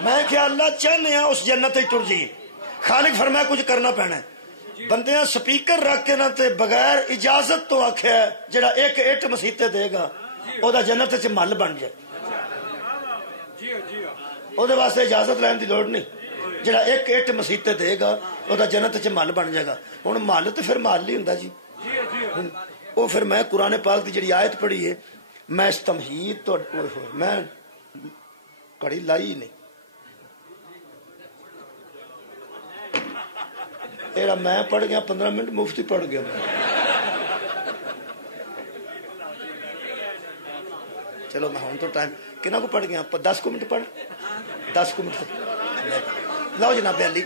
میں کیا اللہ چاہنے اس جنت تر جی خالق فرمایا کچھ کرنا پینا ہے بندیاں سپیکر رکھ کے نہ تے بغیر اجازت تو آخیا جڑا ایک اٹ مسیتے دے گا او دا جنت چ مل بن جائے او دے واسطے اجازت لین دی لوڑ نہیں جڑا ایک اٹ مسیتے دے گا او دا جنت چ مل بن جائے گا ہن مل تے پھر مل ہی ہوندا جی او پھر میں قرآن پاک دی جڑی آیت پڑھی ہے میں اس تمہید تو میں کڑی لائی نہیں میں پڑھ گیا 15 منٹ مفتی پڑھ گیا چلو میں ہوں تو ٹائم کنا کو پڑھ گیا 10 منٹ پڑھ 10 منٹ لو جناب علی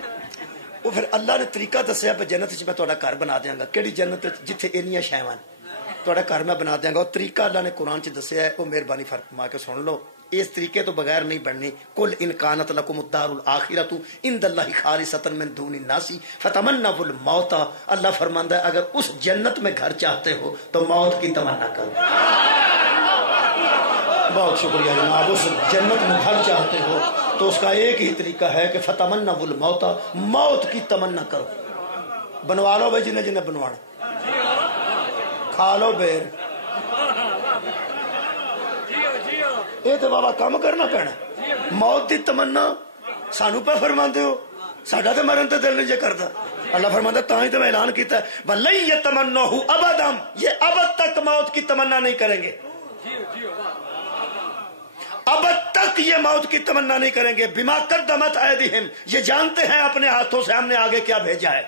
وہ پھر اللہ نے طریقہ دسیا پہ جنت میں تھوڑا گھر بنا دیاں گا کیڑی جنت جتھے اینیاں شیواں تھوڑا گھر میں بنا دیاں گا اور طریقہ اللہ نے قرآن چ دسیا ہے وہ مہربانی فرما کے سن لو اس طریقے تو بغیر نہیں بننی کل ان کانت لکم الدار الاخرۃ عند اللہ خالصۃ من دون الناس فتمنوا الموت اللہ فرماندا ہے اگر اس جنت میں گھر چاہتے ہو تو موت کی تمنا کرو بہت شکریہ جناب اس جنت میں گھر چاہتے ہو تو اس کا ایک ہی طریقہ ہے کہ فتمنوا الموت موت کی تمنا کرو بنوا لو بھائی جنہیں جنہیں بنوانا کھا لو بیر یہ تو بابا کام کرنا پینا موت دی تمنا سانو پہ فرماندے ہو ساڈا تے مرن تے دل نہیں جے کردا اللہ فرماندا تاں ہی تو میں اعلان کیتا ہے ولن یتمنوہ ابدا یہ ابد تک موت کی تمنا نہیں کریں گے ابد تک یہ موت کی تمنا نہیں کریں گے بما قدمت ایدیہم یہ جانتے ہیں اپنے ہاتھوں سے ہم نے آگے کیا بھیجا ہے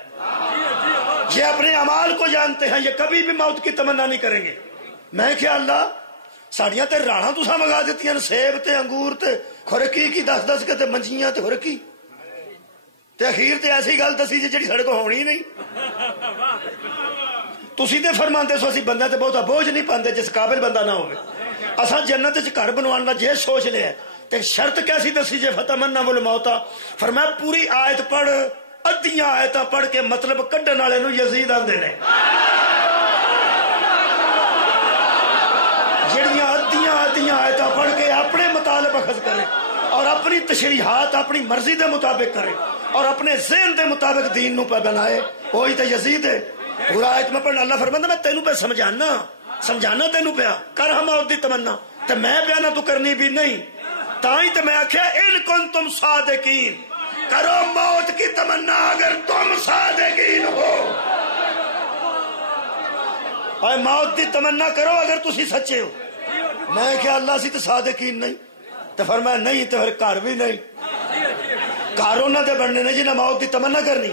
یہ اپنے اعمال کو جانتے ہیں یہ کبھی بھی موت کی تمنا نہیں کریں گے میں کیا اللہ ساڑیاں تے راڑاں تساں منگا دیتیاں سیب تے انگور تے خورکی کی 10 کے تے منجیاں تے خورکی تے اخیر تے ایسی گل دسی جڑی ساڈے کو ہونی نہیں تسی تے فرماندے سو اسی بندے تے بہتا بوجھ نہیں پاندے جس قابل بندہ نہ ہوے اساں جنت وچ گھر بنوان دا جے سوچ لیا تے شرط کیسی دسی جے فتمنوا الموت فرمایا پوری آیت پڑھ ادھیاں آیتاں پڑھ کے مطلب کڈن والے نو یزید آندے نے جڑیاں ادھیاں آیتاں پڑھ کے اپنے مطالب اخذ کرے اور اپنی تشریحات اپنی مرضی دے مطابق کرے اور اپنے ذہن دے مطابق دین نو پہ بنائے وہی تے یزید ہے پورا آیت میں پڑھنا اللہ فرماندا میں تینوں پہ سمجھانا تینوں پیا کر ہم موت دی تمنا تے میں پیا نہ تو کرنی بھی نہیں تاں تے میں آکھیا ان کنتم صادقین کرو موت کی تمنا اگر تم صادقین ہو اور موت دی تمنا کرو اگر تسی سچے ہو میں کیا اللہ سی تو صادقین نہیں تو فرمایا نہیں تو پھر گھر بھی نہیں گھر انہاں دے بننے نے جنہاں موت دی تمنا کرنی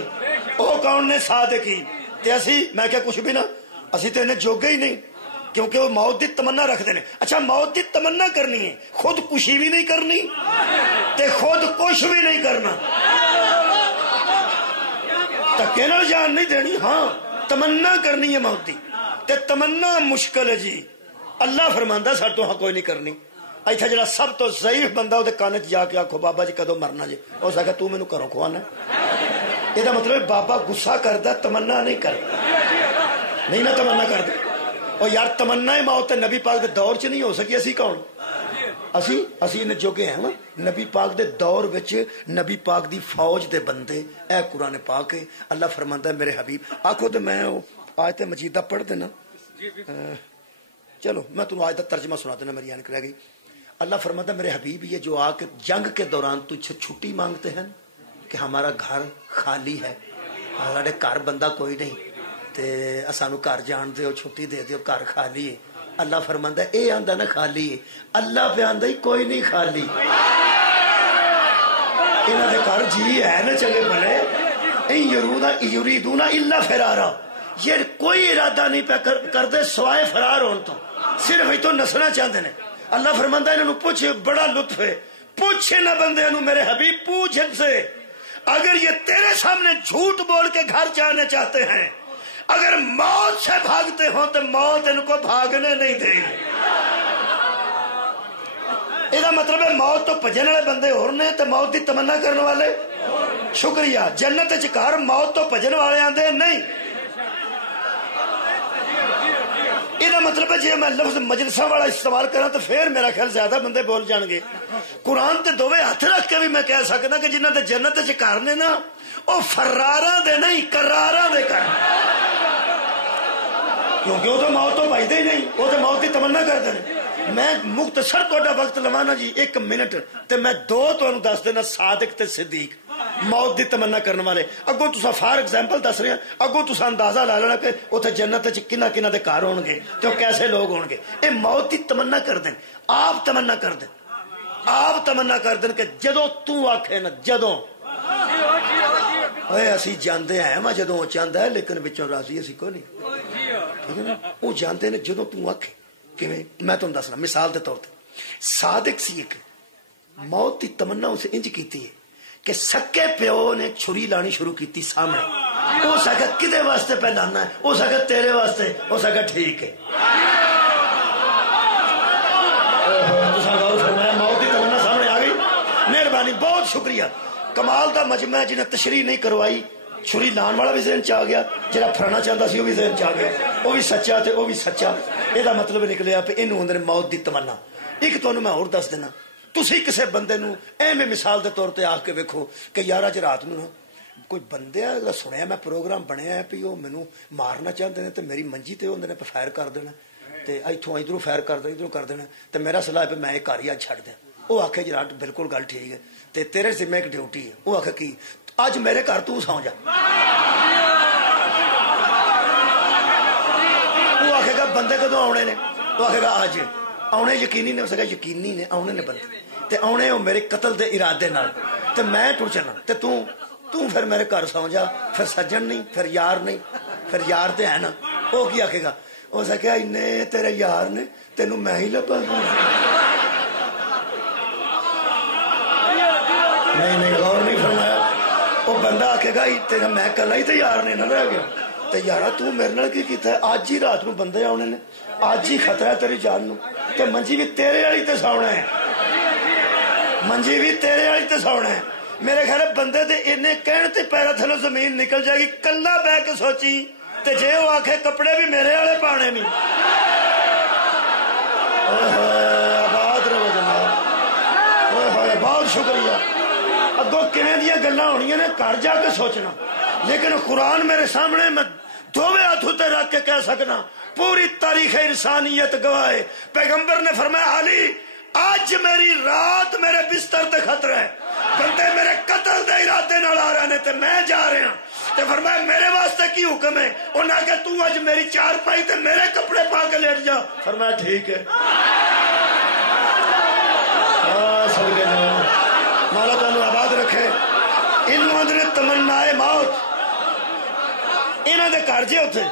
او کون نے صادقین تے اسی میں کیا کچھ بھی نہ اسی تے انہیں جوگے ہی نہیں کیونکہ وہ موت دی تمنا رکھتے ہیں اچھا موت دی تمنا کرنی ہے خود کشی بھی نہیں کرنی تے خود کچھ بھی نہیں کرنا تکے نال جان نہیں دینی ہاں تمنا کرنی ہے موت دی تے تمنا مشکل ہے جی اللہ فرماندا ساڈے تو ہاں کوئی نہیں کرنی ایتھے جڑا سب تو ضعیف بندہ وہ کان چ جا کے آکھو بابا جی کدو مرنا جی ہو سکے تو مینوں گھروں کھوانا یہ مطلب بابا غصہ کردا تمنا نہیں کردا نہیں نہ تمنا کردا اور یار تمنا موت نبی پاک دے دور چ نہیں ہو سکی اسی کون اسی نے جوگے ہیں نبی پاک دے دور وچ نبی پاک دی فوج دے بندے اے قرآن پاک ہے اللہ فرماندا ہے میرے حبیب آکھو تے میں آیت مجیدہ پڑھ دینا چلو میں تمہیں آیت ترجمہ سنا دینا میری آنکھ رہ گئی اللہ فرماتا میرے حبیب یہ جو آ کے جنگ کے دوران تجھ سے چھٹی مانگتے ہیں کہ ہمارا گھر خالی ہے ہمارے گھر بندہ کوئی نہیں تے اسانو گھر جان دیو چھٹی دے دیو گھر خالی ہے اللہ فرماندا ہے اے آندا نہ خالی ہے اللہ پہ آندا ہی کوئی نہیں خالی انہاں دے گھر جی ہے نا چنگے بھلے یریدون الا فرارا یہ کوئی ارادہ نہیں پہ کردے سوائے فرار ہون تو صرف ہی تو نسنا چاہتے ہیں اللہ فرماندا ہے انہوں پوچھ بڑا لطف ہے پوچھے نہ بندے انہوں میرے حبیب پوچھ ان سے اگر یہ تیرے سامنے جھوٹ بول کے گھر جانے چاہتے ہیں اگر موت سے بھاگتے ہوں تو موت ان کو بھاگنے نہیں دے گی یہ مطلب ہے موت تو بھجن والے بندے اور نے تو موت دی تمنا کرنے والے شکریہ جنت چکار موت تو بھجن والے آندے نہیں یہ مطلب ہے جی میں لفظ مجلساں والا استعمال کرا تو پھر میرا خیال زیادہ بندے بول جان گے. قرآن تے دووے ہاتھ رکھ کے بھی میں کہہ سکنا کہ جنہاں دے جنت وچ گھر نے نا وہ فراراں دے نہیں کراراں دے گھر، کیونکہ وہ تو موت تو پائدے ہی نہیں، وہ تو موت کی تمنا کرتے ہیں. میں مختصر تہاڈا وقت لوانا جی 1 منٹ تے میں 2 تانوں دس دینا صادق تے صدیق موت دی تمنا کرنے والے. اگوں تسا فار ایگزامپل دس رہے ہیں، اگوں تسا اندازہ لا لینا کہ اتنے جنت کنہ کنہ دے گھر ہون گے تے وہ کیسے لوگ ہون گے. یہ موت دی تمنا کر دیں، آپ تمنا کر دیں، آپ تمنا کر دیں کہ جدوں تو آکھے نا جدوں اسی جاندے ہیں میں جدوں وہ چاہتا ہے لیکن بچوں راضی اسی کو نہیں، ٹھیک ہے نا. وہ جانتے نے جدوں تو آکھے کیویں. میں تمہیں دسنا مثال کے طور پہ صادق سی ایک موت کی تمنا اسے انج کیتی ہے کہ سکے پیو نے چھری لانی شروع کی سامنے. ہو سکا کدے واسطے پہ لانا ہے، ہو سکا تیرے واسطے، ہو سکا ٹھیک ہے. موت کی تمنا سامنے آ گئی. مہربانی، بہت شکریہ. کمال دا مجمع جنہیں تشریح نہیں کروائی. چھری لان والا بھی ذہن چ آ گیا، جہاں پھڑنا چاہتا سی وہ بھی ذہن چ آ گیا، وہ بھی سچا تے وہ بھی سچا. یہ مطلب نکلیا پہ یہ ہوں موت دی تمنا. ایک تمہیں میں اور دس دینا، تسی کسے بندے نو ایویں مثال دے طور تے آ کے ویکھو کہ یار اج رات نو کوئی بندے سنیا میں پروگرام بنیا ہے بھی وہ مینوں مارنا چاہتے ہیں تے میری منجی تے اندر پہ فائر کر دینا تے اتوں ادھروں فائر کر دینا ادھروں کر دینا تے میرا صلاح پہ میں گھر ہی اج چھڈ دیا. وہ آخے جی رات بالکل گل ٹھیک ہے تے تیرے ذمہ ایک ڈیوٹی ہے. وہ آخے کی اج میرے گھر تو سو جا. وہ آخے گا بندے کدوں آنے نے؟ وہ آخے گا اج آنے یقینی نے. اس کا یقینی نے آنے نے بندے تے آنے وہ میرے قتل دے ارادے نال تے میں ٹر چلنا تے تو پھر میرے گھر سو جا. پھر سجن نہیں، پھر یار نہیں، پھر یار تے ہے نا. وہ کی آخے گا؟ ہو سکیا انے تیرے یار نے تینوں میں ہی لبا. نہیں غور نہیں فرمایا. وہ بندہ آخے گا تیرا میں کلا ہی تے یار نے نہ رہ گیا تے یارا تو میرے نال کی کیتا ہے؟ اج ہی رات نو بندے آنے نے، اج ہی خطرہ ہے تیری جان نو تے منجی بھی تیرے والی تے سونا ہے، منجی بھی تیرے والی تے سونا ہے. میرے خیال بندے دے انے کہن تے پیرا تھلوں زمین نکل جائے گی. کلا بہ کے سوچی تے جے وہ آکھے کپڑے بھی میرے والے پانے نہیں. آباد رہو جناب، بہت شکریہ. اگوں کیویں دیاں گلاں ہونیاں نے گھر جا کے سوچنا. لیکن قرآن میرے سامنے میں دوویں ہاتھ تے رکھ کے کہہ سکنا پوری تاریخ انسانیت گواہ. پیغمبر نے فرمایا علی آج میری رات میرے بستر تے خطرہ ہے، بندے میرے قتل دے ارادے نال آ رہے نے تے میں جا رہا تے فرمایا میرے واسطے کی حکم ہے؟ انہاں کہ تو اج میری چار پائی تے میرے کپڑے پا کے لیٹ جا. فرمایا ٹھیک ہے. مولا تمہیں آباد رکھے. انہوں نے تمنا موت انہوں نے گھر جے اتنے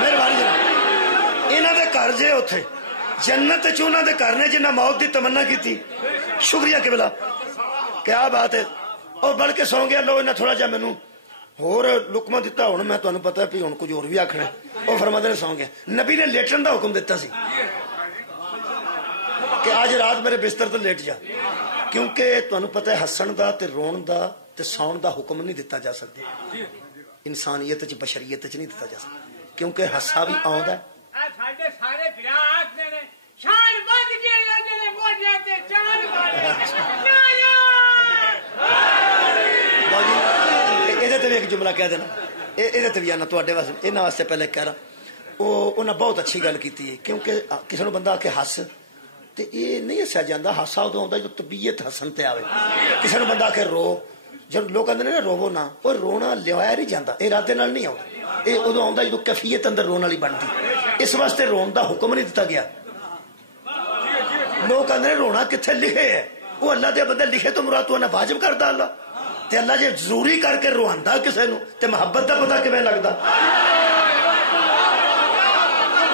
مہربانی جناب انہوں نے گھر جے اتنے جنت چونا دے گھر نے جنہیں موت دی تمنا کی تھی. شکریہ قبلہ، کیا بات ہے. اور بڑھ کے سو گیا لو انہیں تھوڑا جا مینوں ہور لکما دیتا. ہوں میں تمہیں پتا بھی ہوں کچھ اور بھی آخنا. وہ فرماتے نے سو گیا. نبی نے لیٹن دا حکم دیتا سی کہ آج رات میرے بستر تے لیٹ جا، کیونکہ تمہیں پتا ہے ہسن دا تے رون دا تے ساؤن دا حکم نہیں دیتا جا سکتا انسانیت چ بشریت چ نہیں دیتا جا سکتا، کیونکہ ہسا بھی آؤں ہے. یہ ایک جملہ کہہ دینا یہ بھی آنا تے واسطے پہلے کہہ رہا. انہیں بہت اچھی گل کی ہے، کیونکہ کسی نے بندہ آ کے ہس تو یہ نہیں ہسیا جاتا. ہاسا ادو آتا جو طبیعت ہسن تے آئے. کسی نے بندہ آ کے رو، جب لوگ آتے نا روو نہ، وہ رونا لیا نہیں جاتا، ارادے نال نہیں آتا. یہ ادو آتا جدو کیفیت اندر رون والی بنتی. اس واسطے رون دا حکم نہیں دیتا گیا. لوگ آتے رونا کتنے لکھے ہے؟ وہ اللہ دے بندے لکھے تو مراد تو واجب کرتا اللہ تے اللہ جی ضروری کر کے رواندا کسے نو تے محبت دا پتہ کیویں لگدا؟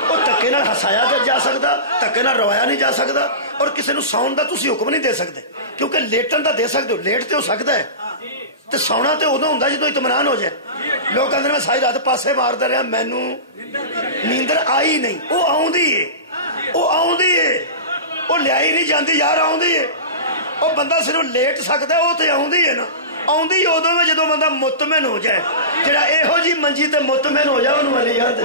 وہ دھکے نال ہسایا جا سکدا، دھکے نال روایا نہیں جا سکدا. اور کسی نو ساؤن دا تسی حکم نہیں دے سکتے، کیونکہ لیٹن دا دے سکتے ہو، لیٹ تے ہو سکتا ہے تے سونا تے ادو ہوندا جدوں اطمینان ہو جائے. لوگ کہندے میں ساری رات پاسے ماردا رہا مینوں نیندر آئی نہیں. وہ آوندی ہے، وہ آوندی ہے، وہ لیائی نہیں جاندی یار، آوندی ہے. وہ بندہ صرف لیٹ سکتا ہے، وہ تے آوندی ہے نا. ਆਉਂਦੀ ਉਦੋਂ ਵਿੱਚ ਜਦੋਂ ਬੰਦਾ ਮੁਤਮਿਨ ਹੋ ਜਾਏ। ਜਿਹੜਾ ਇਹੋ ਜੀ ਮੰਜੀ ਤੇ ਮੁਤਮਿਨ ਹੋ ਜਾਏ ਉਹਨੂੰ ਵਲੀ ਆਖਦੇ।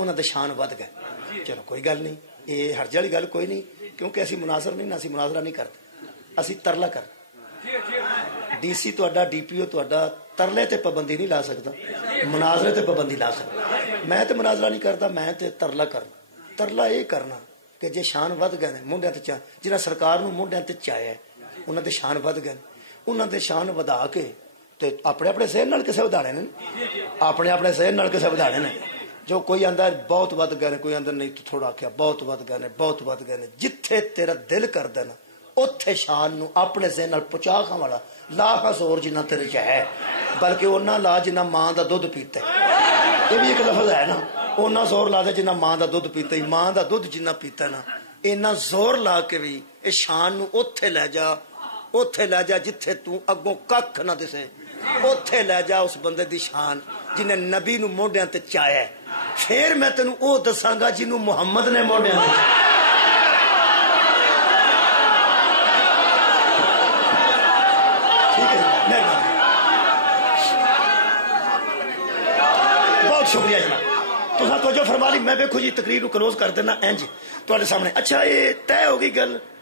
ਉਹਨਾਂ ਦੇ ਸ਼ਾਨ ਵਧ ਗਏ। ਚਲੋ ਕੋਈ ਗੱਲ ਨਹੀਂ ਇਹ ਹਰਜ ਵਾਲੀ ਗੱਲ ਕੋਈ ਨਹੀਂ ਕਿਉਂਕਿ ਅਸੀਂ ਮੁਨਾਜ਼ਰ ਨਹੀਂ ਨਾ ਅਸੀਂ ਮੁਨਾਜ਼ਰਾ ਨਹੀਂ ਕਰਦੇ ਅਸੀਂ ਤਰਲਾ ਕਰ। ਡੀਸੀ ਤੁਹਾਡਾ ਡੀਪੀਓ ਤੁਹਾਡਾ ਤਰਲੇ ਤੇ ਪਾਬੰਦੀ ਨਹੀਂ ਲਾ ਸਕਦਾ ਮੁਨਾਜ਼ਰੇ ਤੇ ਪਾਬੰਦੀ ਲਾ ਸਕਦਾ। ਮੈਂ ਤੇ ਮੁਨਾਜ਼ਰਾ ਨਹੀਂ ਕਰਦਾ ਮੈਂ ਤੇ ਤਰਲਾ ਕਰਨਾ। ਤਰਲਾ ਇਹ ਕਰਨਾ ਕਿ ਜੇ ਸ਼ਾਨ ਵਧ ਗਏ ਨੇ ਮੋਢਿਆਂ ਤੇ ਚਾ ਜਿਹਨਾਂ ਸਰਕਾਰ ਨੂੰ ਮੋਢਿਆਂ ਤੇ ਚਾਇਆ ਉਹਨਾਂ ਦੇ ਸ਼ਾਨ ਵਧ ਗਏ ਉਹਨਾਂ ਦੇ ਸ਼ਾਨ ਵਧਾ ਕੇ ਤੇ ਆਪਣੇ ਆਪਣੇ ਸਿਹਤ ਨਾਲ ਕਿਸੇ ਵਧਾਣੇ ਨੇ ਆਪਣੇ ਆਪਣੇ ਸਿਹਤ ਨਾਲ ਕਿਸੇ ਵਧਾਣੇ ਨੇ। ਜੋ ਕੋਈ ਆਂਦਾ ਬਹੁਤ ਵੱਧ ਗਏ ਨੇ ਕੋਈ ਆਂਦਾ ਨਹੀਂ ਤੂੰ ਥੋੜਾ ਆਖਿਆ ਬਹੁਤ ਵੱਧ ਗਏ ਨੇ ਬਹੁਤ ਵੱਧ ਗਏ ਨੇ। ਜਿੱਥੇ ਤੇਰਾ ਦਿਲ ਕਰਦਾ ਨਾ ਉੱਥੇ ਸ਼ਾਨ ਨੂੰ ਆਪਣੇ ਸਿਹਤ ਨਾਲ ਪਹੁੰਚਾ ਖਾਣ ਵਾਲਾ ਲਾਖਾਂ ਜ਼ੋਰ ਜਿੰਨਾ ਤੇਰੇ ਚ ਹੈ ਬਲਕਿ ਉਹਨਾਂ ਲਾ ਜਿੰਨਾ ਮਾਂ ਦਾ ਦੁੱਧ ਪੀਤਾ। ਇਹ ਵੀ ਇੱਕ ਲਫ਼ਜ਼ ਹੈ ਨਾ ਉਹਨਾਂ ਜ਼ੋਰ ਲਾ ਦੇ ਜਿੰਨਾ ਮਾਂ ਦਾ ਦੁੱਧ ਪੀਤਾ ਹੀ ਮਾਂ ਦਾ ਦੁੱਧ ਜਿੰਨਾ ਪੀਤਾ ਨਾ ਇੰਨਾ ਜ਼ੋਰ ਲਾ ਕੇ ਵੀ ਇਹ ਸ਼ਾਨ ਨੂੰ ਉੱਥੇ ਲੈ ਜਾ ਜਿੱਥੇ ਤੂੰ ਅੱਗੋਂ ਕੱਖ ਨਾ ਦਿਸੇ ਉੱਥੇ ਲੈ ਜਾ ਉਸ ਬੰਦੇ ਦੀ ਸ਼ਾਨ ਜਿਹਨੇ ਨਬੀ ਨੂੰ ਮੋਢਿਆਂ ਤੇ ਚਾਇਆ। ਫਿਰ ਮੈਂ ਤੈਨੂੰ ਉਹ ਦੱਸਾਂਗਾ ਜਿਹਨੂੰ ਮੁਹੰਮਦ ਨੇ ਮੋਢਿਆਂ ਤੇ ਠੀਕ ਹੈ। ਮਿਹਰਬਾਨੀ ਬਹੁਤ ਸ਼ੁਕਰੀਆ ਜਨਾਬ ਤੁਸੀਂ ਤੋਜੋ ਫਰਮਾ ਲਈ। ਮੈਂ ਵੇਖੋ ਜੀ ਤਕਰੀਰ ਨੂੰ ਕਲੋਜ਼ ਕਰ ਦੇਣਾ ਇੰਜ ਤੁਹਾਡੇ ਸਾਹਮਣੇ। ਅੱਛਾ ਇਹ ਤੈਅ ਹੋ ਗਈ ਗੱਲ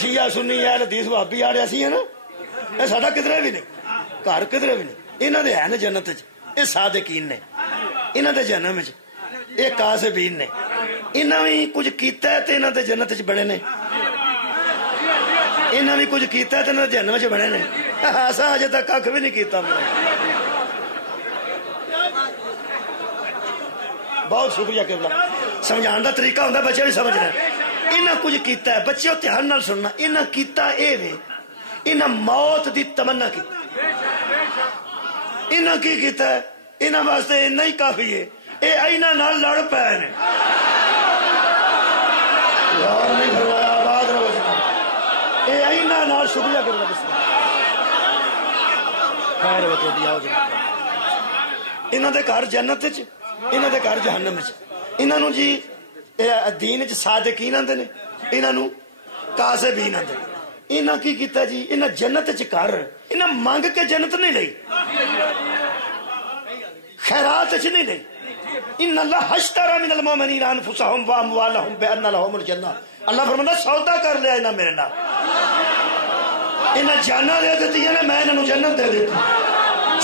شیعہ سنی اہل حدیث وہابی آڑے اسی ہیں نا، یہ ساڈا کدھرے بھی نہیں، گھر کدھرے بھی نہیں. انہاں دے ہے نا جنت وچ، یہ صادقین نے. انہاں دے جہنم وچ یہ کاذبین نے. انہاں بھی کچھ کیتا ہے تے انہاں دے جنت وچ بڑے نے، انہاں بھی کچھ کیتا ہے تے انہاں دے جہنم وچ بڑے نے. اساں اجے تک کھ بھی نہیں کیتا. بہت شکریہ قبلہ. سمجھان دا طریقہ ہوندا بچے بھی سمجھ رہے. انہاں کچھ کیتا ہے، بچے دھیان نال سننا. انہاں کیتا اے وے، انہاں موت دی تمنا کی. انہاں کی کیتا ہے؟ انہاں واسطے اتنا ہی کافی ہے، اے اینا نال لڑ پے نے. یار نہیں فرمایا آباد رہو. اے اینا نال شکریہ قبلہ. بسم اللہ خیر وتو دیاؤ جی. انہاں دے گھر جنت وچ، انہاں دے گھر جہنم وچ. انہاں نو جی دین وچ صادقین آندے نے، انہاں نو کاذبین آندے. انہاں کی کیتا جی؟ انہاں جنت وچ گھر انہاں مانگ کے جنت نہیں لئی، خیرات وچ نہیں لئی. ان اللہ اشترى من المؤمنین انفسهم واموالهم بان لهم الجنہ. اللہ فرماتا سودا کر لیا انہاں میرے نال. انہاں جاناں دے دتی نے، میں انہاں نو جنت دے دیتی.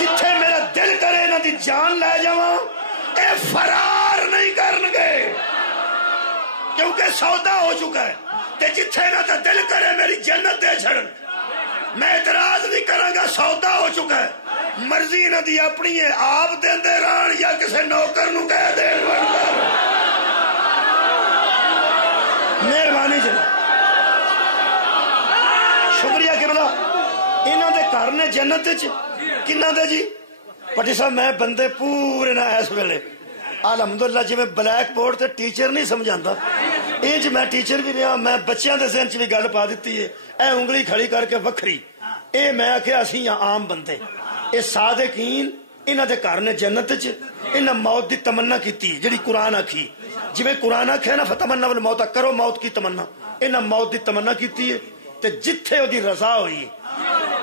جتھے میرا دل کرے انہاں دی جان لے جاواں، اے فرار نہیں کرن گے کیونکہ سودا ہو چکا ہے. تے جتھے نہ تے دل کرے میری جنت دے چھڑن، میں اعتراض نہیں کراں گا. سودا ہو چکا ہے، مرضی نہ دی اپنی ہے، آپ دیندے رہن یا کسے نوکر نو کہہ دین. مہربانی جناب، شکریہ قبلہ. انہاں دے گھر نے جنت وچ. کنہاں دے جی؟ پٹی صاحب میں بندے پورے نہ اس ویلے الحمدللہ جی میں بلیک بورڈ تے ٹیچر نہیں سمجھاندا، انج میں ٹیچر بھی رہا. میں بچیاں دے ذہن چ بھی گل پا دیتی ہے، اے انگلی کھڑی کر کے وکھری. اے میں آکھیا اسی عام بندے، اے صادقین. انہاں دے گھر نے جنت وچ. انہاں موت دی تمنا کیتی جڑی قرآن آکھی. جویں قرآن آکھیا نا فتمنا الموت، کرو موت کی تمنا. انہاں موت دی تمنا کیتی ہے تے جتھے او دی رضا ہوئی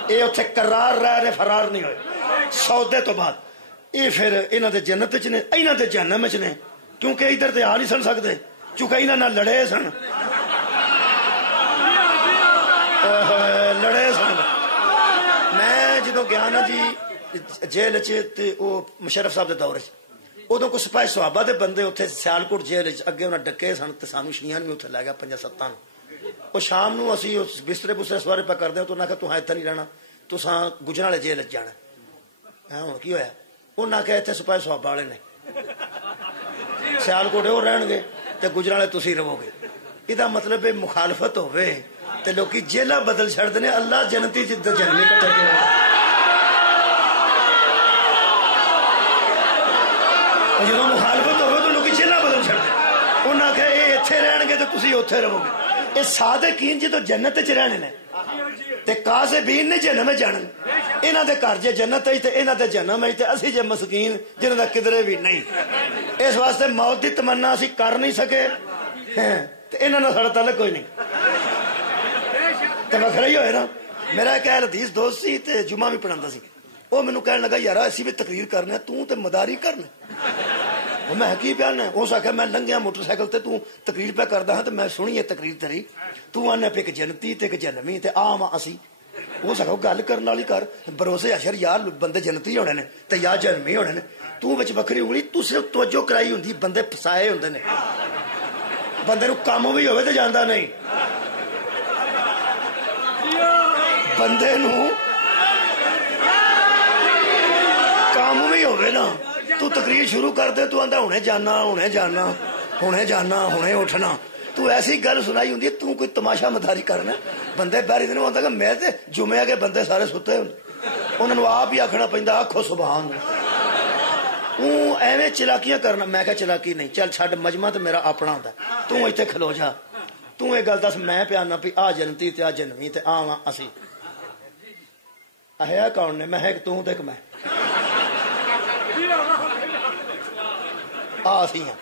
اے اوتھے قرار رہ نے، فرار نہیں ہوئے سودے تو بعد. یہ پھر انہاں دے جنت وچ نے، انہاں دے جہنم وچ نے. کیونکہ ادھر تے آ نہیں سن سکدے چونکہ انہاں نال لڑے سن. لڑے سن. میں جدوں گیا نا جی جیل چ تے او مشرف صاحب دے دور چ، ادو کوئی سپاہی صحابہ دے بندے اتنے سیالکوٹ جیل اگے انہیں ڈکے سن تو سانو شیئن بھی اتنے لے گیا 5-7. وہ شام نو اسی بسترے بسترے سوارے پہ کرتے تو انہیں کہا تو اتنے نہیں رہنا، تو گجرا والے جیل جانا. ہوں کی ہوا؟ انہیں کہا اتنے سپاہی صحابہ والے نے، سیالکوٹ وہ رہن گے تو گجرا والے تسی رہو گے. یہ مطلب مخالفت ہوئے تو لوگ جیلہ بدل چڑھتے ہیں. اللہ جنتی جد جنمی کٹھے جب مخالفت ہوئے تو لوگ جیلہ بدل چڑھتے. انہیں کہ یہ اتنے رہن گے تو تسی اتنے رہو گے. یہ صادقین جدو جنت چ رہنے نے تے کاذبین نے جہنم جانا. انہاں دے گھر جے جنت ہے تے انہاں دے جہنم ہے تے اسی جے مسکین جنہاں دا کدرے بھی نہیں. اس واسطے موت دی تمنا اسی کر نہیں سکے تے انہاں نال ساڈا تعلق کوئی نہیں. تے وکھرا ہی ہوئے نا. میرا ایک اہل حدیث دوست سی تے جمعہ بھی پڑھاندا سی. وہ مینوں کہن لگا یار اسی بھی تقریر کرنے تو تے مداری کرنا. میں کی پیانا اس آخیا میں لنگیا موٹر سائیکل تے تو تقریر پہ کردا ہاں تے میں سنی ہے تقریر تیری. تو آنا پہ ایک جنتی تے ایک جہنمی تے عام اسی. اس آخیا گل کرن والی کر بھروسے اشر یار بندے جنتی ہونے نے تے یا جہنمی ہونے نے. تو وچ بکری انگلی تو صرف توجہ کرائی ہوندی. بندے فسائے ہوندے نے. بندے نو کام بھی ہوئے تے جاندا نہیں. بندے نو کام بھی ہوئے نا تو تقریر شروع کر دے تو آندا ہونے جانا ہونے جانا ہونے جانا ہونے اٹھنا. تو ایسی گل سنائی ہوندی تو کوئی تماشا مداری کرنا. بندے بہری دن آندا کہ میں تے جمعے کے بندے سارے ستے ہوندے انہاں نوں آپ ہی آکھنا پیندا آکھو سبحان اللہ. ایویں چلاکیاں کرنا. میں کہا چلاکی نہیں چل چھڈ مجمع تے میرا اپنا ہوندا. تو ایتھے کھلو جا. تو یہ گل دس میں پیانا بھی آ جنتی تے آ جنمی تے آواں اسی. ہے کون نے؟ میں ایک تو تے ایک میں سی ہاں.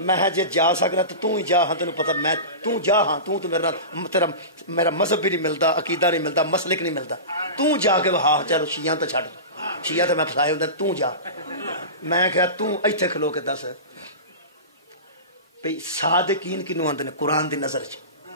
میں جے جا سکنا تو تو ہی جا ہاں. تینوں پتہ میں تو جا ہاں. تو میرا تیرا میرا مذہب بھی نہیں ملتا، عقیدہ نہیں ملتا، مسلک نہیں ملتا. تو جا کے ہاں چلو شیعہ تو چھڈ شیعہ تو میں فسائے ہوندے. تو جا. میں کہا تو ایتھے کھلو کے دس بھئی صادقین کنوں آندے نے قرآن دی نظر چ.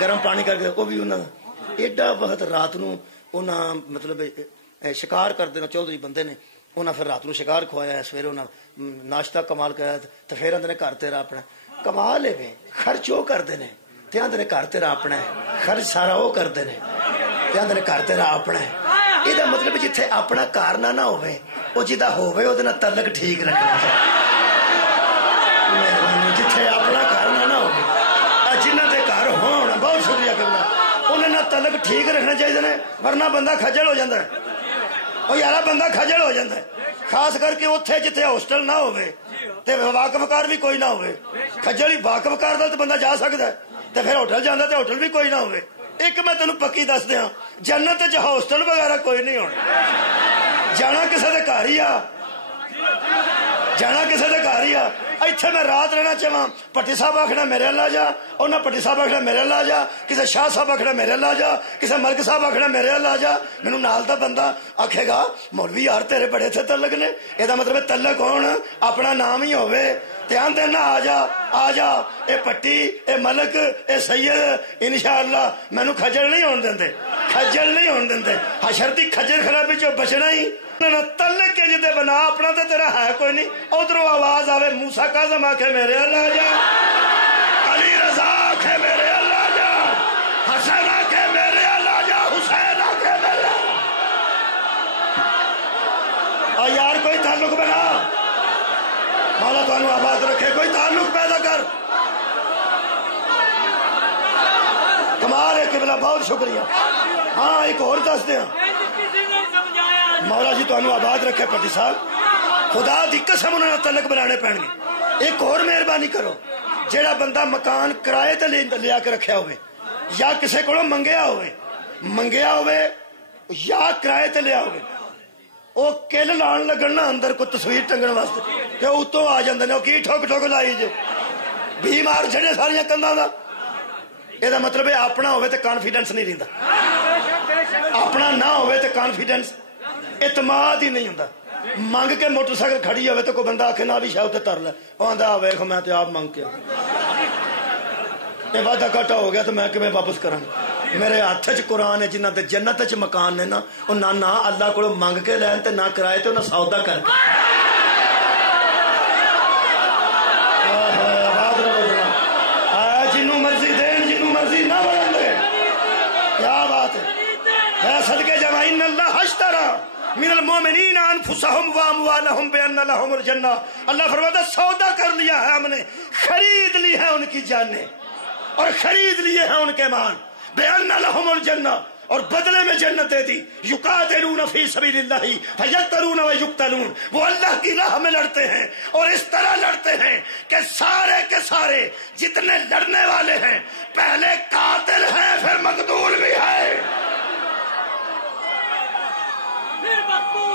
گرم پانی کر کے وہ بھی انہوں ایڈا وقت رات نو انہاں مطلب شکار کرتے ہیں چودھری بندے نے انہاں پھر رات نو شکار کھوایا سویرے انہاں ناشتہ کمال کرایا تو پھر آدھے گھر تیرا اپنا کمال ہے خرچ وہ کرتے ہیں تے آدھے گھر تیرا اپنا ہے خرچ سارا وہ کرتے ہیں تے آدھے گھر تیرا اپنا ہے یہ مطلب جتھے اپنا کار نہ ہوئے وہ جہاں ہوئے وہ تعلق ٹھیک رکھنا چاہیے مہربانی جتھے اپنا گھر نہ ہوئے جنہ کے گھر ہون بہت شکریہ کرنا انہیں تعلق ٹھیک رکھنا چاہیے ورنہ بندہ خجل ہو جاتا ہے اور یارا بندہ خجل ہو جاتا ہے خاص کر کے اتنے جتنے ہاسٹل نہ ہوئے تے واقفکار بھی کوئی نہ ہوئے خجل ہی واقفکار دا تو بندہ جا سکتا ہے تے پھر ہوٹل جانا تے ہوٹل بھی کوئی نہ ہوئے ایک میں تینوں پکی دس دیا جنت چ ہاسٹل وغیرہ کوئی نہیں ہونا جانا کسی دے گھر ہی آ جانا کسی دے گھر ہی آ اتنے میں رات رہنا چاہاں پٹی صاحب آخنا میرے اللہ جا انہیں پٹی صاحب آخنا میرے اللہ جا کسی شاہ صاحب آخنا میرے اللہ جا کسی ملک صاحب آخنا میرے اللہ جا مینوں نال دا بندہ آکھے گا مولوی یار تیرے بڑے تھے تعلق نے یہ مطلب تعلق ہون اپنا نام ہی ہوئے دھیان دینا آ جا اے پٹی اے ملک اے سید انشاءاللہ مینوں خجل نہیں ہون دیندے خجل نہیں ہون دیندے حشر دی خجل خرابی چوں بچنا ہی تعلق کے جدے بنا اپنا تو تیرا ہے کوئی نہیں ادھر آواز آوے موسیٰ کاظم آکھے میرے اللہ جا علی رضا آکھے میرے اللہ جا حسن آکھے میرے اللہ جا حسین آکھے میرے اور یار کوئی تعلق بنا مولا تانوں آباد رکھے کوئی تعلق پیدا کر کمال ہے قبلہ بہت شکریہ ہاں ایک اور دس دیا مولا جی تانوں آباد رکھے پٹی صاحب خدا دی قسم انہوں نے تعلق بنانے پہن گے ایک اور مہربانی کرو جیڑا بندہ مکان کرائے تے لیا کے رکھیا ہوئے یا کسے کو منگیا ہوئے یا کرائے تے لیا ہوئے وہ کل لان لگنا اندر کوئی تصویر ٹنگن واسطے کہ اتوں آ جاندے نے وہ کی ٹھوک ٹھوک لائی جے بھی مار چھڑے ساریاں کنداں دا یہ مطلب ہے اپنا ہوئے تے کانفیڈنس نہیں رہندا اپنا نہ ہوئے تے کانفیڈنس اعتماد ہی نہیں ہوں منگ کے موٹر سائیکل کھڑی ہوئے تو کوئی بندہ آخے نہ بھی شاہ تے تر لے وہ آندا ویکھ میں تے آپ منگ کے یہ وعدہ گھاٹا ہو گیا تو میں کیویں واپس کراں میرے ہاتھ چ قرآن ہے جنہ تے جنت چ مکان نے نا وہ نہ اللہ کو منگ کے لین تے نہ کرائے تے نہ سودا کر کے جنوں مرضی دین جنوں مرضی نہ بڑھن دے کیا بات ہے صدقے جمع ان اللہ اشترى من المومنین انفسهم واموالهم بان لهم الجنہ اللہ فرماتا سودا کر لیا ہے ہم نے خرید لی ہے ان کی جانیں اور خرید لیے ہیں ان کے مان بان لهم الجنہ اور بدلے میں جنت دے دی یقاتلون فی سبیل اللہ فیقتلون ویقتلون وہ اللہ کی راہ میں لڑتے ہیں اور اس طرح لڑتے ہیں کہ سارے کے سارے جتنے لڑنے والے ہیں پہلے قاتل ہیں پھر مقتول بھی ہے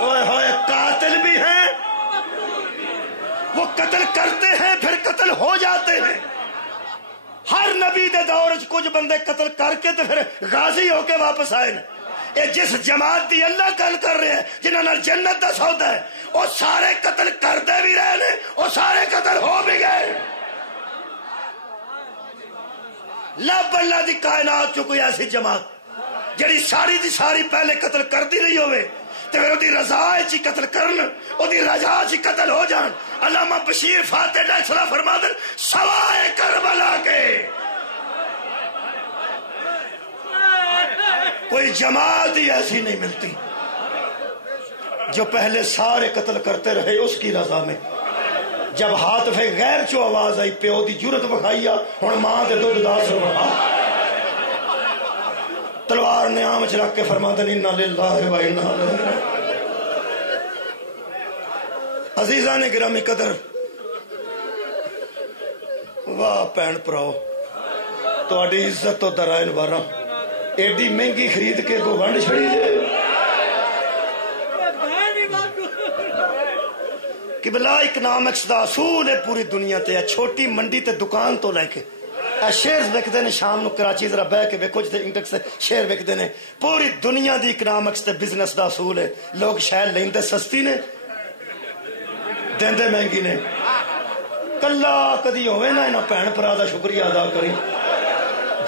ہوئے قاتل بھی ہیں وہ قتل کرتے ہیں پھر قتل ہو جاتے ہیں ہر نبی دے دور کچھ بندے قتل کر کے تو پھر غازی ہو کے واپس آئے اے جس جماعت دی اللہ گل کر رہے ہیں جنہاں نال جنت دا سودا ہے وہ سارے قتل کرتے بھی رہے نے وہ سارے قتل ہو بھی گئے لب اللہ دی کائنات چ کوئی ایسی جماعت جڑی ساری دی ساری پہلے قتل کرتی رہی ہوئے تے پھر دی رضا چی قتل کرن او دی رضا چی قتل ہو جان علامہ بشیر فاتح ڈیسلا فرمادن سوائے کربلا کے کوئی جماعت ہی ایسی نہیں ملتی جو پہلے سارے قتل کرتے رہے اس کی رضا میں جب حاطف غیر چو آواز آئی پیو دی جرت بکھائی ہن ماں دے دودھ دا سر بڑھا تلوار نے آم چ رکھ کے فرماندن انا للہ و انا الیہ عزیزان گرامی قدر واہ پین پراؤ تہاڈی عزت تو درائن واراں ایڈی مہنگی خرید کے کو ونڈ چھڑی جے قبلہ اکنامکس دا اصول ہے پوری دنیا تے چھوٹی منڈی تے دکان تو لے کے شیئر وکتے ہیں شام نو کراچی ذرا بہ کے ویکھو جتے انڈیکس تے شیئر وکتے ہیں پوری دنیا دی اکنامکس تے بزنس دا اصول ہے لوگ شاید لیندے سستی نے دیندے مہنگی نے کلا کدی ہوئے نا انہاں بھین بھرا دا شکریہ ادا کری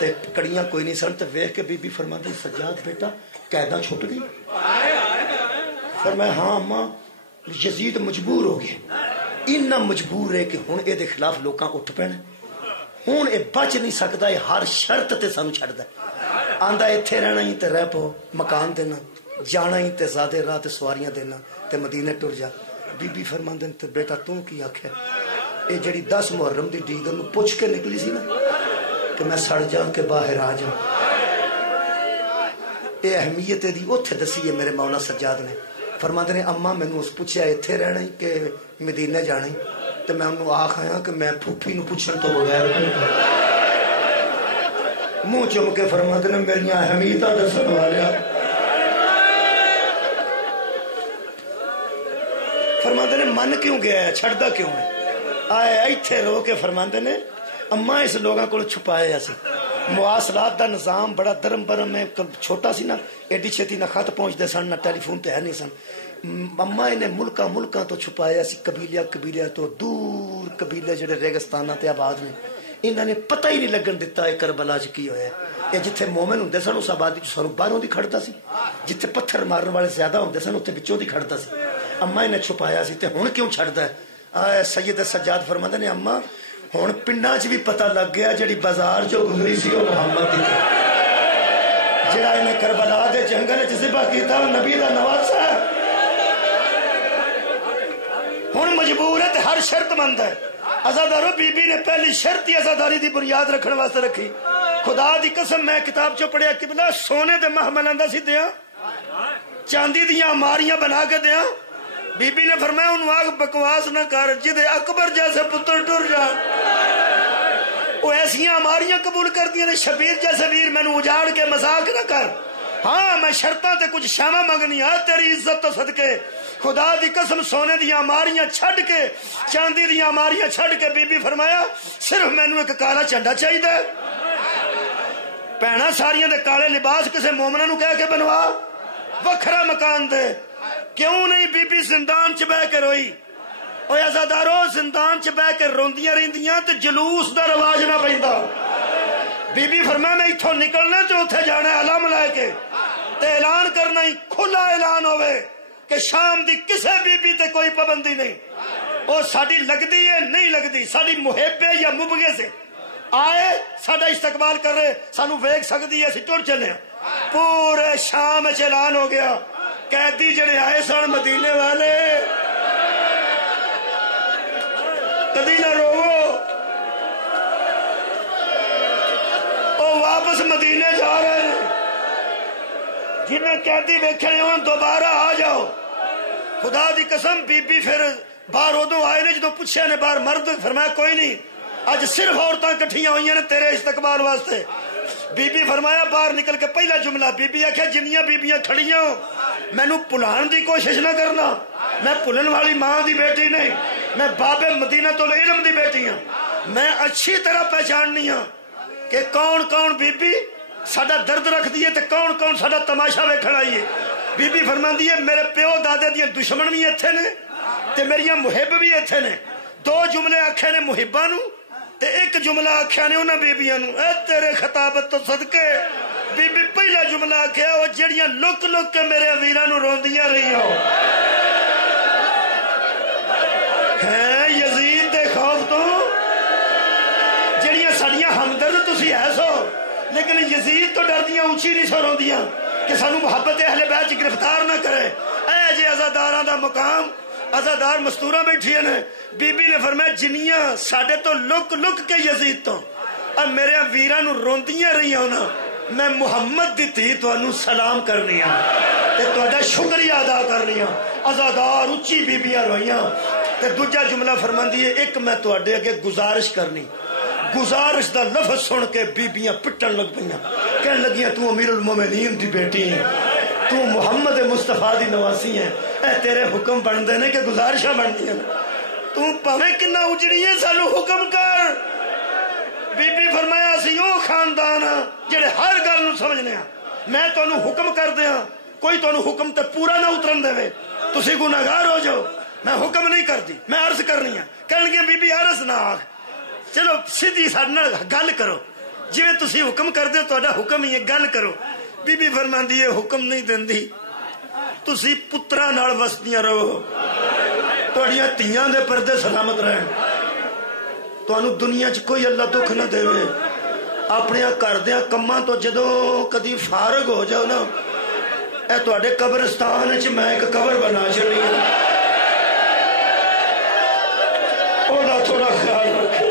تے کڑیاں کوئی نہیں سن تے ویکھ کے بی بی فرماندی سجاد بیٹا قیداں چھٹ گئی؟ فرمایا ہاں اماں یزید مجبور ہو گیا اتنا مجبور ہے کہ ہن اے دے خلاف لوکاں اٹھ پینا ہن اے بچ نہیں سکدا اے ہر شرط تے سانو چھڑدا آندا ایتھے رہنا ہی تے رہ پو مکان دینا جانا ہی تے زیادہ راہ تے سواریاں دینا تے مدینے ٹر جا بی بی فرماندے تے بیٹا تو کی آکھیا اے جڑی 10 محرم دی ڈیگر نو پوچھ کے نکلی سی نا کہ میں سڑ جاؤں کہ باہر آ جاؤں اے اہمیت دی اوتھے دسی ہے میرے مولا سجاد نے فرماندے نے اماں مینوں اس پوچھیا ایتھے رہنا ہی کہ مدینے جانا ہی تے میں انہوں آکھ آیا کہ میں پھوپھی نو پوچھن تو بغیر منہ چم کے فرماندے نے میریاں اہمیتاں دسن والیا فرماندے نے من کیوں گیا ہے چھڑدا کیوں ہے آئے ایتھے رو کے فرماندے نے اماں اس لوگاں کو چھپائے اسی مواصلات دا نظام بڑا درم برم میں چھوٹا سی نا ایڈی چھتی نہ خط پہنچ دے سن نہ ٹیلی فون تے ہے نہیں سن اماں نے ملکاں تو چھپایا سی قبیلیاں تو دور قبیلے جڑے ریگستاناں تے آباد نے انہاں نے پتہ ہی نہیں لگن دتا اے کربلا چ کی ہویا اے جتھے مومن ہوندے سن اس آبادی چ سر باہروں دی کھڑدا سی جتھے پتھر مارن والے زیادہ ہوندے سن اوتھے وچوں دی کھڑدا سی اماں نے چھپایا سی تے ہن کیوں چھڑدا ہے آئے سید سجاد فرماندے نے اماں ہن پنڈاں چ بھی پتہ لگ گیا جڑی بازار جو گزری سی او محمد دی جڑا انہیں کربلا دے جنگل وچ ذبح کیتا او نبی دا نواسا ہے ہن مجبور ہے تے ہر شرط مند ہے عزادارو بی بی نے پہلی شرط ہی عزاداری دی بنیاد رکھنے واسطے رکھی خدا دی قسم میں کتاب چو پڑھیا قبلہ سونے دے محملاں دا سی دیاں چاندی دیاں اماریاں بنا کے دیاں بی بی نے فرمایا انہوں آگ بکواس نہ کر جدے اکبر جیسے پتر ٹر جا وہ ایسیاں اماریاں قبول کر دیا نے شبیر جیسے ویر میں نے اجاڑ کے مذاق نہ کر ہاں میں شرطاں تے کچھ شامہ منگنی ہے تیری عزت تو صدقے خدا دی قسم سونے دیاں اماریاں چھڑ کے چاندی دیاں اماریاں چھڑ کے بی بی فرمایا صرف میں نے ایک کالا چنڈا چاہیے دے پہنا ساریاں دے کالے لباس کسے مومنہ نو کہہ کے بنوا وکھرا مکان دے کیوں نہیں بی بی زندان چ بہ کے روئی اوے عزادارو زندان چ بہ کے روندیاں رہندیاں تے جلوس دا رواج نہ پیندا بی بی فرمایا میں ایتھوں نکلنا تے اوتھے جانا ہے علم لے کے تے اعلان کرنا ہی کھلا اعلان ہوئے کہ شام دی کسے بی بی تے کوئی پابندی نہیں او ساڈی لگدی ہے نہیں لگدی ساڈی محب ہے یا مبغض ہے آئے ساڈا استقبال کر رہے سانو ویکھ سکدی ہے اسی ٹر چلے پورے شام وچ اعلان ہو گیا قیدی جڑے آئے سن مدینے والے کدی نہ روو او واپس مدینے جا رہے ہیں جنہیں قیدی ویکھنے ہون دوبارہ آ جاؤ خدا دی قسم بی بی پھر باہر ادو آئے نے جدو پوچھے نے باہر مرد فرمایا کوئی نہیں اج صرف عورتاں کٹھیاں ہوئی نے تیرے استقبال واسطے بی بی فرمایا باہر نکل کے پہلا جملہ بی بی آخیا جنیاں بیبیاں کھڑیاں مینو بھلان دی کوشش نہ کرنا میں بھولن والی ماں دی بیٹی نہیں میں باب مدینہ العلم دی بیٹی ہوں میں اچھی طرح پہچاننی ہوں کہ کون کون بی بی ساڈا درد رکھ دیے تے کون کون ساڈا تماشا ویکھن آئی ہے بی بی فرماندی ہے میرے پیو دادے دیاں دشمن بھی ایتھے نے تے میریاں محب بھی ایتھے نے دو جملے آکھے نے محباں نو تے ایک جملہ آکھیا نے انہاں بیبیاں نو اے تیرے خطابت تو صدقے بی بی پہلا جملہ آکھیا او جڑیاں لک لک کے میرے ویراں نو روندیاں رہی ہو ہے یزید دے خوف تو جڑیاں ساڈیاں ہمدرد تسی ہے سو لیکن یزید تو ڈردیاں اونچی نہیں سو روندیاں کہ سانو محبت اہل بیت گرفتار نہ کرے اے جے عزاداراں دا مقام عزادار مستوراں بیٹھی نے بی بی نے فرمایا جنیاں ساڈے تو لک لک کے یزید تو اب میرے ویراں نو روندیاں رہی ہونا میں محمد دی تھی تانوں سلام کرنی ہاں تے تہاڈا شکریہ ادا کرنی ہاں عزادار اونچی بیبیاں روئیاں تے دوجا جملہ فرماندی ہے ایک میں تہاڈے اگے گزارش کرنی گزارش دا لفظ سن کے بیبیاں پٹن لگ پئیاں کہن لگیاں تو امیر المومنین دی بیٹی ہے تو محمد مصطفیٰ دی نواسی ہے اے تیرے حکم بندے نے کہ گزارشاں بندیاں تو پاویں کنا اجڑی ہے سانو حکم کر بی بی فرمایا اسی او خاندان جڑے ہر گل نو سمجھنے ہاں میں تانوں حکم کر دیاں کوئی تانوں حکم تے پورا نہ اترن دے تسی گناہگار ہو جاؤ میں حکم نہیں کرتی میں عرض کرنی ہے کہن گے بی بی عرض نہ آکھ چلو سیدھی ساڈے نال گل کرو ਜਿਵੇਂ ਤੁਸੀਂ ਹੁਕਮ ਕਰਦੇ ਹੋ ਤੁਹਾਡਾ ਹੁਕਮ ਹੀ ਹੈ, ਗੱਲ ਕਰੋ। ਬੀਬੀ ਫਰਮਾਂਦੀ ਹੈ ਹੁਕਮ ਨਹੀਂ ਦਿੰਦੀ, ਤੁਸੀਂ ਪੁੱਤਰਾਂ ਨਾਲ ਵਸਦੀਆਂ ਰਹੋ, ਤੁਹਾਡੀਆਂ ਧੀਆਂ ਦੇ ਪਰਦੇ ਸਲਾਮਤ ਰਹਿਣ, ਤੁਹਾਨੂੰ ਦੁਨੀਆ 'ਚ ਕੋਈ ਅੱਲਾ ਦੁੱਖ ਨਾ ਦੇਵੇ। ਆਪਣੇ ਘਰਦਿਆਂ ਕੰਮਾਂ ਤੋਂ ਜਦੋਂ ਕਦੀ ਫਾਰਗ ਹੋ ਜਾਓ ਨਾ, ਇਹ ਤੁਹਾਡੇ ਕਬਰਸਤਾਨ 'ਚ ਮੈਂ ਇੱਕ ਕਬਰ ਬਣਾ ਛੱਡੀ, ਉਹਦਾ ਥੋੜਾ ਖਿਆਲ ਰੱਖੋ।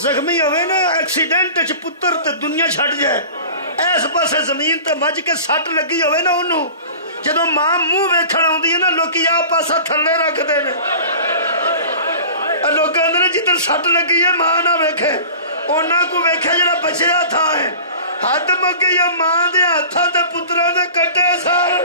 ਜ਼ਖਮੀ ਹੋਵੇ ਨਾ ਐਕਸੀਡੈਂਟ ਚ ਪੁੱਤਰ ਤੇ ਦੁਨੀਆ ਛੱਡ ਜਾਏ, ਇਸ ਪਾਸੇ ਜ਼ਮੀਨ ਤੇ ਵੱਜ ਕੇ ਸੱਟ ਲੱਗੀ ਹੋਵੇ ਨਾ ਉਹਨੂੰ, ਜਦੋਂ ਮਾਂ ਮੂੰਹ ਵੇਖਣ ਆਉਂਦੀ ਹੈ ਨਾ ਲੋਕੀ ਆਹ ਪਾਸਾ ਥੱਲੇ ਰੱਖਦੇ ਨੇ। ਲੋਕ ਕਹਿੰਦੇ ਨੇ ਜਿੱਧਰ ਸੱਟ ਲੱਗੀ ਹੈ ਮਾਂ ਨਾ ਵੇਖੇ, ਉਹਨਾਂ ਕੋ ਵੇਖੇ ਜਿਹੜਾ ਬਚਿਆ ਥਾਂ ਹੈ। ਹੱਦ ਮੁੱਕੀ ਆ ਮਾਂ ਦੇ ਹੱਥਾਂ ਤੇ ਪੁੱਤਰਾਂ ਦੇ ਕੱਟੇ ਸਰ।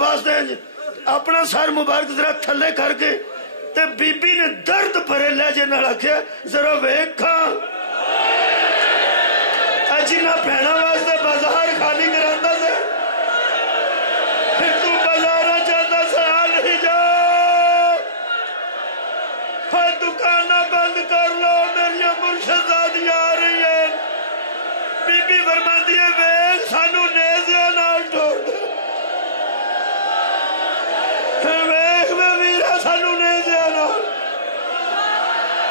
واسطے اپنا سر مبارک ذرا تھلے کر کے تے بی بی نے درد بھرے لہجے نال آکھیا ذرا ویکھاں جنہ بہنوں واسطے بازار خالی کراندا سی تو بازار جاتا سا نہیں جا دکاناں بند کر لو میری مرشدزادیاں آ رہی ہیں بی بی فرماندی ہے ویکھ سانو نیزیاں نال ٹوڑ دے ویکھ میں میرا سانو نیزیاں نال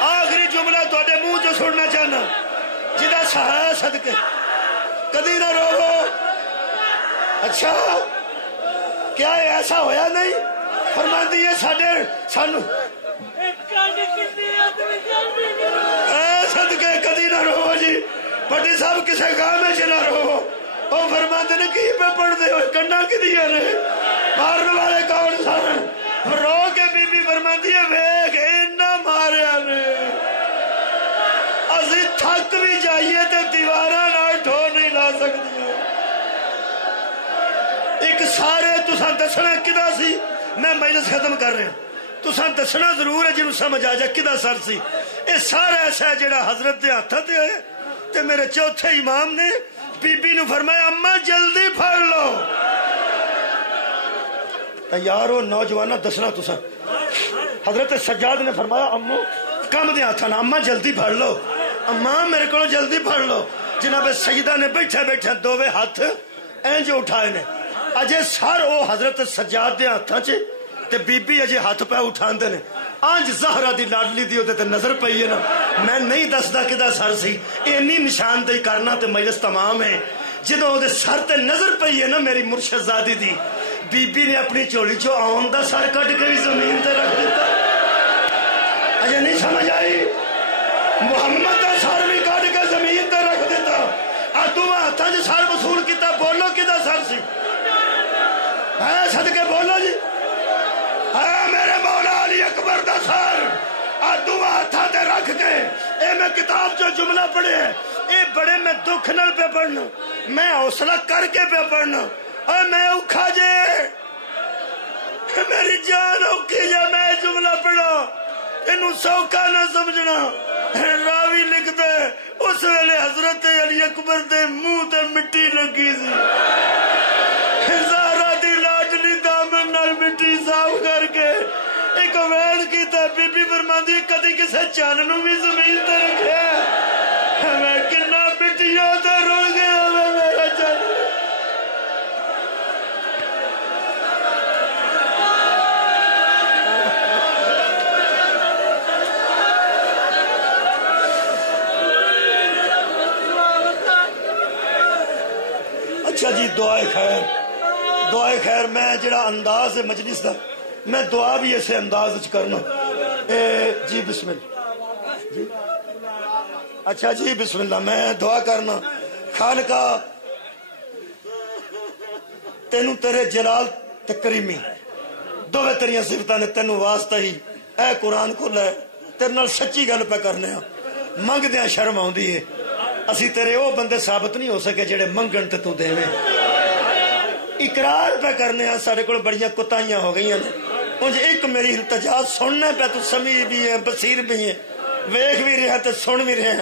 آخری جملہ تواڈے منہ چوں سننا چاہنا جدا سہایا صدقے کدی نہ روو اچھا کیا ایسا ہویا نہیں فرماندی ہے سانو صدقے کدی نہ روو جی بڑی صاحب کسے گاہ میں نہ روو وہ فرماندے نے کی پہ پڑھ دے ہوئے کنڈا کی دیا نے مارنے والے کون سن رو کے بی بی فرماندی ہے ویکھ اینا ماریا نے اسی تھک بھی جائیے تے دیواراں نال ڈھو نہیں لا سکدی ایک سارے تساں دسنا کدا سی میں مجلس ختم کر رہا تساں دسنا ضرور ہے جنوں سمجھ آ جا کدا سر سی اے سارا ایسا جڑا حضرت دے ہاتھ تے ہے تے میرے چوتھے امام نے بی بی نو فرمایا اماں جلدی پھڑ لو یارو نوجوانہ دسنا تساں حضرت سجاد نے فرمایا امو کم دے ہاتھ نا اماں جلدی پھڑ لو اماں میرے کو جلدی پھڑ لو جناب سیدہ نے بیٹھے بیٹھے دووے ہاتھ اینج اٹھائے نے اجے سر او حضرت سجاد دے ہاتھاں چ تے بی بی اجے ہاتھ پہ اٹھاندے نے آنج زہرا دی لاڈلی دی تے نظر پئی ہے نا میں نہیں دسدا کدا سر سی اینی نشاندہی کرنا تے مجلس تمام ہے جدوں او دے سر تے نظر پئی ہے نا میری مرشدزادی دی بی بی نے اپنی چولی چو آن دا سر کٹ کے بھی زمین تے رکھ دیتا اجے نہیں سمجھ آئی محمد دا سر بھی کٹ کے زمین تے رکھ دیتا ادو ہاتھاں جو سر وصول کیتا بولو کدا سر سی ہے صدقے بولو جی ہے میرے مولا علی اکبر دا سر ادو ہاتھاں تے رکھ کے اے میں کتاب جو جملہ پڑھے ہیں اے بڑے میں دکھ نال پہ پڑھنا میں حوصلہ کر کے پہ پڑھنا اے میں اوکھا جے میری جان اوکھی جا میں جملہ پڑھا انہوں سوکھا نہ سمجھنا راوی لکھ دے اس ویلے حضرت علی اکبر دے منہ تے مٹی لگی سی زہرا دی لاڈلی دامن نال مٹی صاف کر کے ایک ویل کیتا بی بی فرماندی کدی کسے چن نو بھی زمین تے رکھیا میں کنا مٹیاں تے رول گیا میں میرا چن اچھا جی دعائے خیر میں جڑا انداز ہے مجلس دا میں دعا بھی ایسے انداز کرنا جی بسم اللہ جی اچھا جی بسم اللہ میں دعا کرنا خالقہ تینو تیرے جلال تے کریمی دووے تیریاں صفتاں نے تینو واسطہ ہی اے قرآن کو لے تیرے نال سچی گل پہ کرنے ہاں منگ دیاں شرم آوندی ہے اسی تیرے او بندے ثابت نہیں ہو سکے جڑے منگن تے تو دیویں اقرار پہ کرنے ہاں سارے کول بڑیاں کوتاہیاں ہو گئی ہیں انج ایک میری التجا سننا پہ تو سمیع بھی ہے بصیر بھی ہے ویکھ بھی رہے تے سن بھی رہے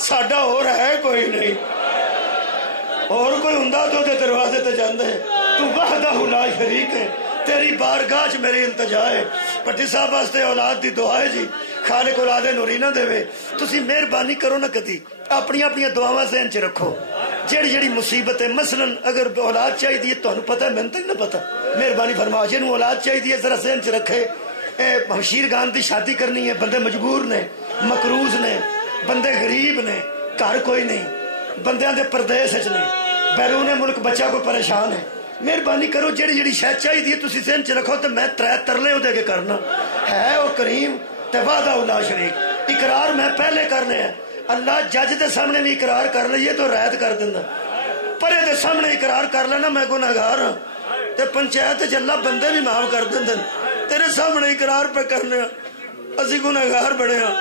ساڈا اور ہے کوئی نہیں اور کوئی ہوندا تو دے دروازے تے جاندے تو وحدہ لا شریک ہے تیری بارگاہ چ میری التجا ہے پٹی صاحب واسطے اولاد دی دعا ہے جی خالق اولاد نوری نہ دے تسی مہربانی کرو نہ کدی اپنی اپنی دعاواں ذہن چ رکھو جیڑی جیڑی مصیبت ہے مثلا اگر اولاد چاہیے تانوں پتہ ہے میں نہیں نہ پتہ مہربانی فرما جنوں اولاد چاہیے ذرا ذہن چ رکھے ہمشیر گان دی شادی کرنی ہے بندے مجبور نے مقروض نے بندے غریب نے گھر کوئی نہیں بندیاں دے پردیس وچ نے بیرون ملک بچہ کو پریشان ہے مہربانی کرو جیڑی جیڑی شے چاہیے تسی ذہن چ رکھو تے میں ترے ترلے او دے کے کرنا ہے او کریم تے وعدہ لا شریک اقرار میں پہلے کرنے ہیں اللہ جج دے سامنے بھی اقرار کر لئیے تو رعایت کر دینا پرے دے سامنے اقرار کر لینا میں گناہگار ہاں تے پنچایت وچ اللہ بندے بھی معاف کر دیندے تیرے سامنے اقرار پہ کرنے اسی گناہگار بڑے ہاں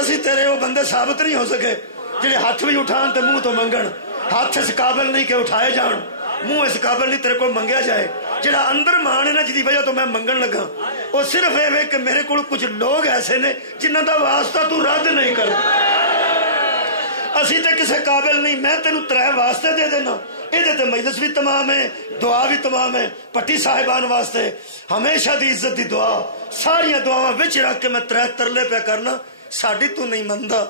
اسی تیرے وہ بندے ثابت نہیں ہو سکے جڑے ہاتھ بھی اٹھان تے منہ تو منگن ہاتھ اس قابل نہیں کہ اٹھائے جان منہ اس قابل نہیں تیرے کو منگیا جائے جڑا اندر مان ہے نا جی وجہ تو میں منگن لگا وہ صرف یہ کہ میرے کو کچھ لوگ ایسے نے جنہ دا واسطہ تو رد نہیں کر اسی تے کسے قابل نہیں میں تینوں 3 واسطے دے دینا یہ مجلس بھی تمام ہے دعا بھی تمام ہے پٹی صاحبان واسطے ہمیشہ دی عزت دی دعا ساری دعاواں وچ رکھ کے میں 3 ترلے پہ کرنا ساڈی تو نہیں مندا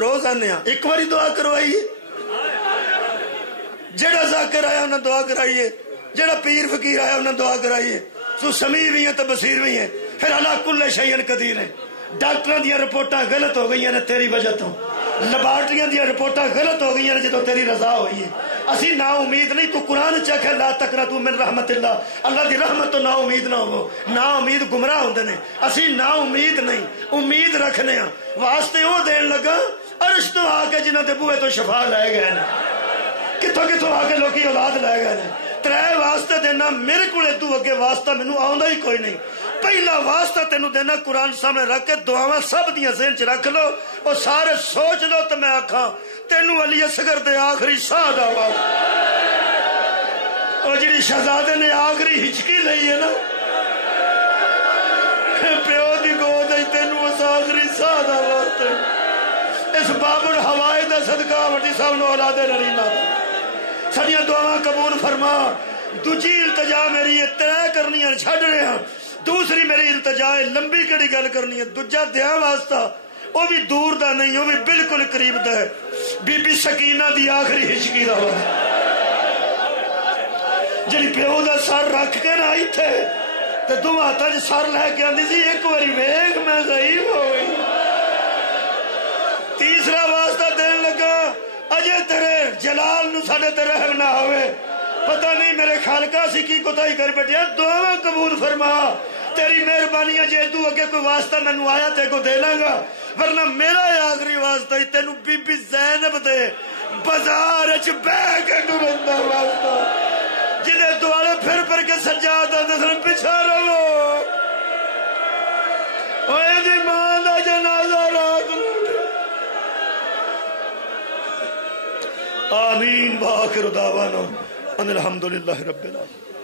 روز آنے ایک باری دعا کروائیے جڑا ذاکر آیا انہیں دعا کرائیے جڑا پیر فقیر آیا انہیں دعا کرائیے تو سمیع بھی ہیں تو بصیر بھی ہیں پھر اللہ کل شیء قدیر ہیں ڈاکٹر دیا رپورٹاں غلط ہو گئی ہیں تیری وجہ تو لیبارٹریاں دیا رپورٹاں غلط ہو گئی ہیں جدو تیری رضا ہوئی ہے اسی نا امید نہیں تو قرآن چکھ ہے لا تقنطوا من رحمت اللہ دی رحمت تو نا امید نہ ہو نا امید گمراہ ہوندے نے اسی نا امید نہیں امید رکھنے ہاں واسطے وہ دین لگا عرش تو آ کے جنہاں دے بوئے تو شفا لائے گئے نا کتوں کتوں آ کے لوکی اولاد لائے گئے نا 3 واسطے دینا میرے کو ادو اگے واسطہ مینوں آوندا ہی کوئی نہیں پہلا واسطہ تینوں دینا قرآن سامنے رکھ کے دعاواں سب دیاں ذہن چ رکھ لو اور سارے سوچ لو تو میں آکھاں تینوں علی اصغر دے آخری ساہ دا اور جڑی شہزادے نے آخری ہچکی لئی ہے نا پیو دی گود ہے تینوں اس آخری ساہ دا واسطے اس بابر ہوائے دا صدقہ وڈی صاحب نو اولاد نرینا سڑیاں دعاواں قبول فرما دوجی التجا میری 3 کرنیاں چھڑ رہے ہیں دوسری میری التجا ہے لمبی کڑی گل کرنی ہے دوجا دیا واسطہ وہ بھی دور دا نہیں وہ بھی بالکل قریب دا ہے بی بی سکینہ دی آخری ہچکی دا ہوا جنہی پیو دا سر رکھ کے نہ آئی تھے تو دو آتا جی سر لے کے آندھی سی ایک باری ویگ میں ضعیف ہو گئی تیسرا واسطہ دین لگا اجے تیرے جلال نو ساڑے تے رحم نہ ہوئے پتہ نہیں میرے خالقہ سی کی کوتاہی کر بیٹھیا دعا قبول فرما تیری مہربانی جے تو اگے کوئی واسطہ مینوں آیا تے کو دے لاں گا ورنہ میرا آخری واسطہ ہی تینوں بی بی زینب دے بازار وچ بیٹھ کے ڈرندا واسطہ جدے دوالے پھر پھر کے سجاد آندے سن پیچھے رہو اوے دی ماں دا جنازہ رات آمین وآخر دعوانا ان الحمدللہ رب العالمین.